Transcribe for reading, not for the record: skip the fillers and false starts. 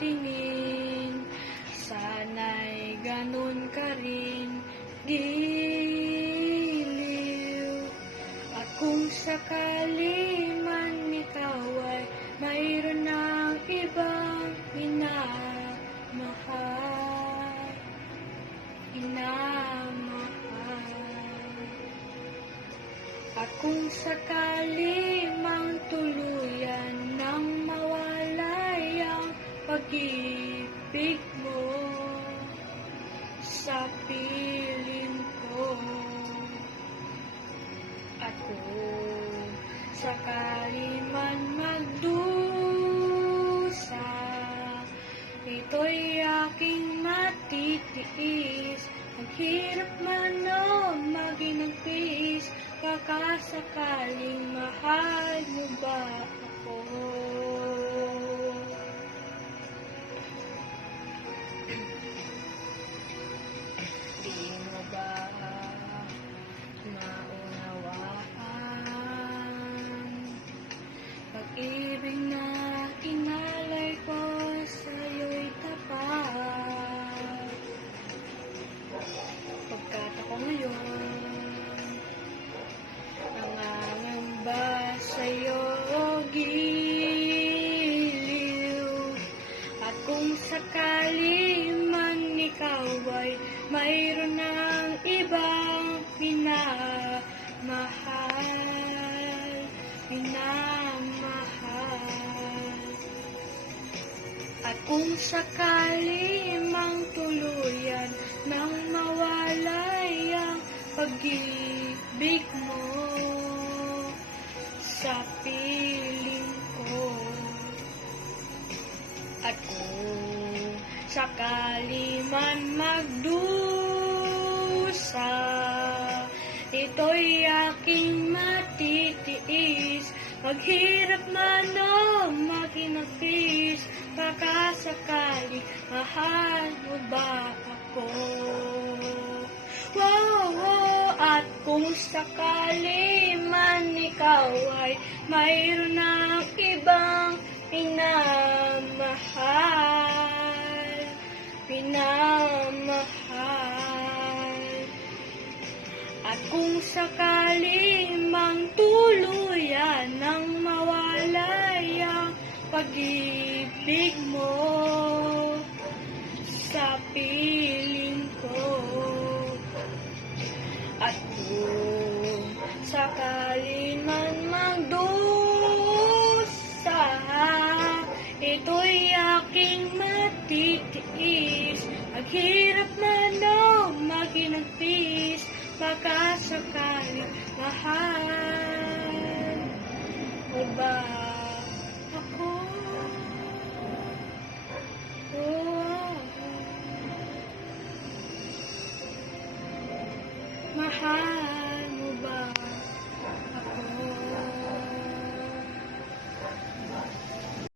tingin. Sana'y ganun ka rin, giliw. At kung sakali man ikaw ay mayroon ng ibang minamahal, at kung sakali mang tuluyan nang mawalay ang pag-ibig mo sa piling ko, at kung sakali man magdusa, ito'y aking matitiis. Maghirap man o maginagtiis, baka sakaling mahal mo ba ako? Di mo ba maunawaan pag-ibig na inalay ko sa'yo'y tapat? Pagkat ako ngayon nangangamba sa'yo, giliw. At kung sakali man ikaw ay mayroon ng ibang minamahal, at kung sakali mang tuluyan nang mawalay ang pag-ibig mo sa piling ko, at kung sakali man magdusa, ito'y aking matitiis. Maghirap man o maginagtiis, baka sakali mahal mo ba ako? At kung sakali man ikaw ay mayroon ng ibang pinamahal, at kung sakali mang tuluyan nang mawalay ang pag-ibig mo sa piling ko, at kung sakali man magdusa, ito'y aking matitiis. Maghirap man o maginagtiis, baka sakali mahal mo ba ako? Mahal